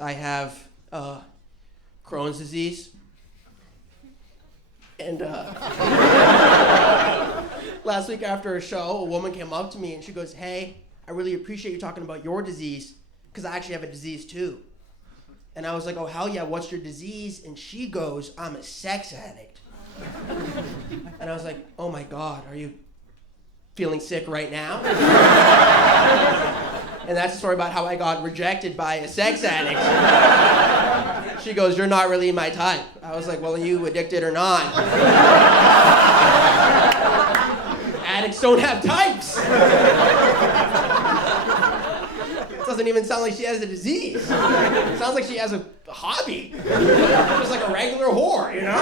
I have Crohn's disease. And last week after a show, a woman came up to me and she goes, "Hey, I really appreciate you talking about your disease because I actually have a disease too." And I was like, "Oh, hell yeah, what's your disease?" And she goes, "I'm a sex addict." And I was like, "Oh my God, are you feeling sick right now?" And that's a story about how I got rejected by a sex addict. She goes, "You're not really my type." I was like, "Well, are you addicted or not?" Addicts don't have types. It doesn't even sound like she has a disease. It sounds like she has a hobby. Just like a regular whore, you know?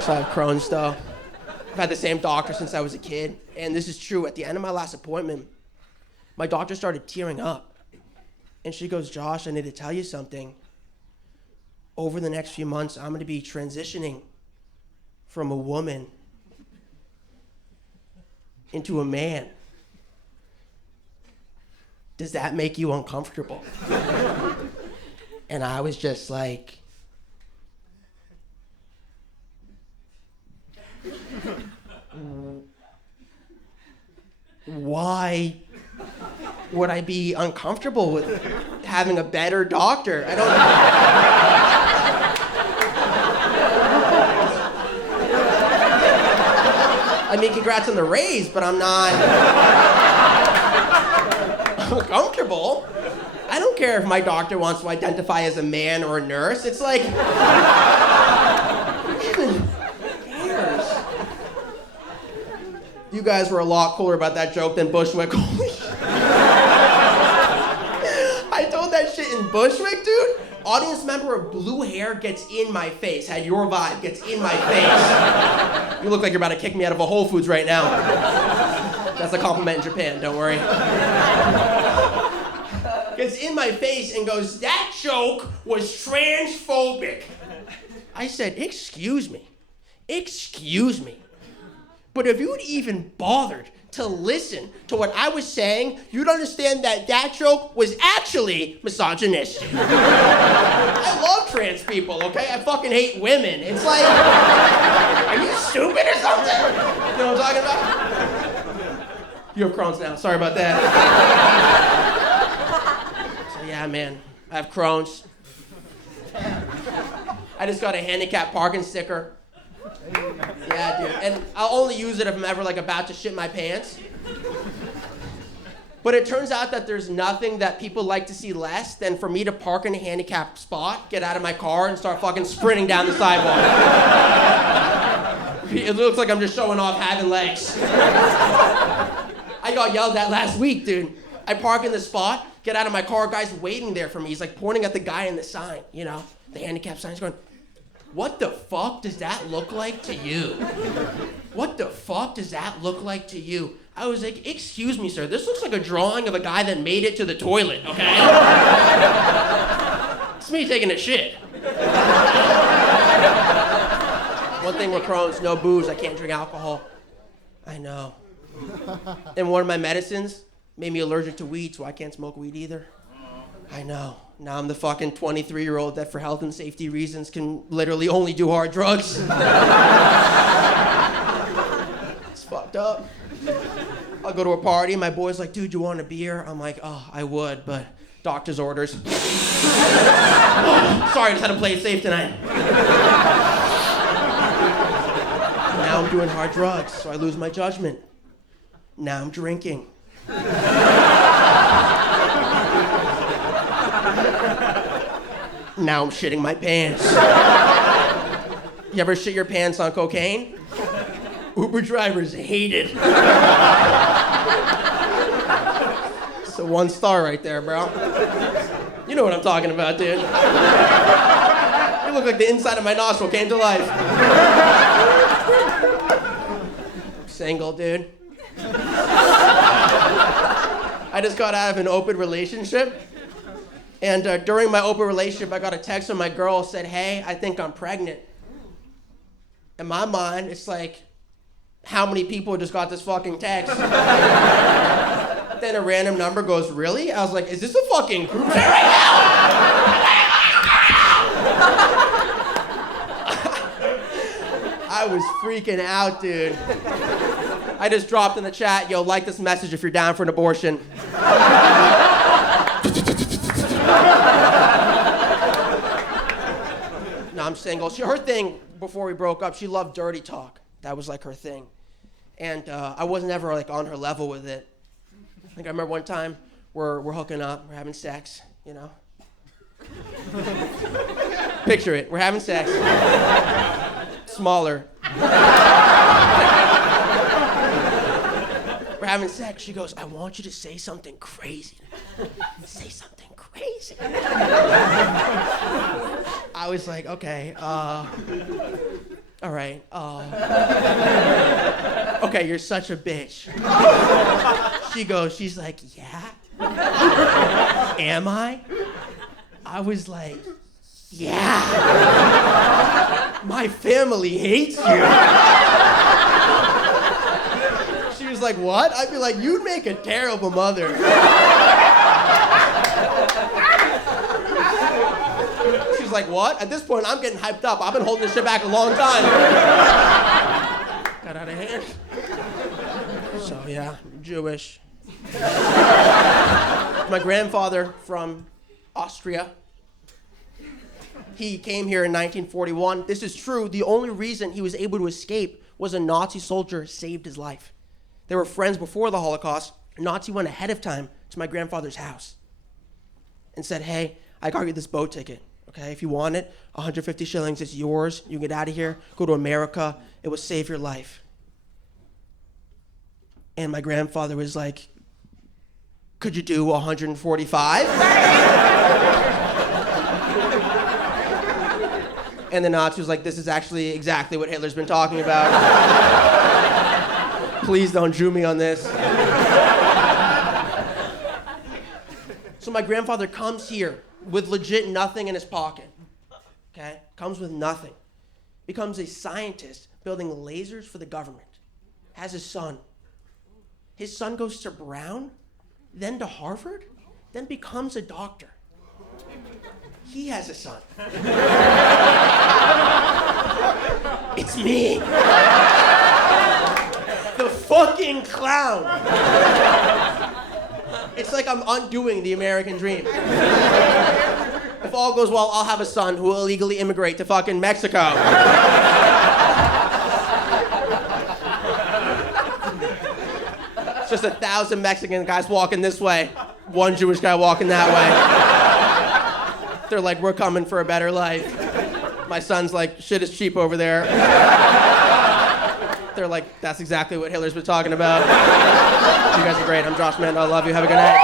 So I have Crohn's though. I've had the same doctor since I was a kid. And this is true. At the end of my last appointment, my doctor started tearing up. And she goes, "Josh, I need to tell you something. Over the next few months, I'm going to be transitioning from a woman into a man. Does that make you uncomfortable?" And I was just like, why would I be uncomfortable with having a better doctor? I don't I mean, congrats on the raise, but I'm not uncomfortable. I don't care if my doctor wants to identify as a man or a nurse. It's like, who even cares? You guys were a lot cooler about that joke than Bushwick. Holy shit. I told that shit in Bushwick, dude. Audience member of blue hair gets in my face. Had your vibe, gets in my face. You look like you're about to kick me out of a Whole Foods right now. That's a compliment in Japan, don't worry. Gets in my face and goes, "That joke was transphobic." I said, "Excuse me. But if you'd even bothered to listen to what I was saying, you'd understand that that joke was actually misogynistic." I love trans people, okay? I fucking hate women. It's like, are you stupid or something? You know what I'm talking about? You have Crohn's now. Sorry about that. So yeah, man, I have Crohn's. I just got a Handicap parking sticker. Yeah, dude. And I'll only use it if I'm ever like about to shit my pants. But it turns out that there's nothing that people like to see less than for me to park in a handicapped spot, get out of my car, and start fucking sprinting down the sidewalk. It looks like I'm just showing off having legs. I got yelled at last week, dude. I park in the spot, get out of my car, guy's waiting there for me. He's like pointing at the guy in the sign, you know, the handicap sign. He's going, "What the fuck does that look like to you? What the fuck does that look like to you?" I was like, "Excuse me, sir, this looks like a drawing of a guy that made it to the toilet, okay?" It's me taking a shit. One thing with Crohn's, no booze, I can't drink alcohol. I know. And one of my medicines made me allergic to weed, so I can't smoke weed either. I know. Now I'm the fucking 23-year-old that for health and safety reasons can literally only do hard drugs. It's fucked up. I'll go to a party, my boy's like, "Dude, you want a beer?" I'm like, "Oh, I would, but doctor's orders." Oh, sorry, I just had to play it safe tonight. Now I'm doing hard drugs, so I lose my judgment. Now I'm drinking. Now I'm shitting my pants. You ever shit your pants on cocaine? Uber drivers hate it. So 1 star right there, bro. You know what I'm talking about, dude. You look like the inside of my nostril came to life. Single, dude. I just got out of an open relationship. And during my open relationship, I got a text from my girl said, "Hey, I think I'm pregnant." In my mind, it's like, how many people just got this fucking text? then a random number goes, really? I was like, is this a fucking group chat right now? I was freaking out, dude. I just dropped in the chat, yo, like this message if you're down for an abortion. No, I'm single. Her thing, before we broke up, she loved dirty talk. That was like her thing. And I wasn't ever like on her level with it. I think I remember one time we're hooking up, we're having sex, you know? Picture it, we're having sex. Smaller. We're having sex. She goes, I want you to say something crazy. Say something crazy. I was like, okay, all right. Okay, you're such a bitch. She's like, yeah? Am I? I was like, yeah. My family hates you. She was like, what? I'd be like, you'd make a terrible mother. She's like, what? At this point, I'm getting hyped up. I've been holding this shit back a long time. Got out of hand. So yeah, Jewish. My grandfather from Austria. He came here in 1941. This is true. The only reason he was able to escape was a Nazi soldier saved his life. They were friends before the Holocaust. A Nazi went ahead of time to my grandfather's house and said, hey, I got you this boat ticket. Okay, if you want it, 150 shillings, it's yours. You can get out of here, go to America. It will save your life. And my grandfather was like, could you do 145? And the Nazi was like, this is actually exactly what Hitler's been talking about. Please don't Jew me on this. So my grandfather comes here with legit nothing in his pocket, okay? Comes with nothing. Becomes a scientist building lasers for the government. Has a son. His son goes to Brown, then to Harvard, then becomes a doctor. He has a son. It's me. The fucking clown. It's like I'm undoing the American dream. If all goes well, I'll have a son who will illegally immigrate to fucking Mexico. It's just 1,000 Mexican guys walking this way, one Jewish guy walking that way. They're like, we're coming for a better life. My son's like, shit is cheap over there. They're like, that's exactly what Hitler's been talking about. You guys are great. I'm Josh Mandl. I love you. Have a good night.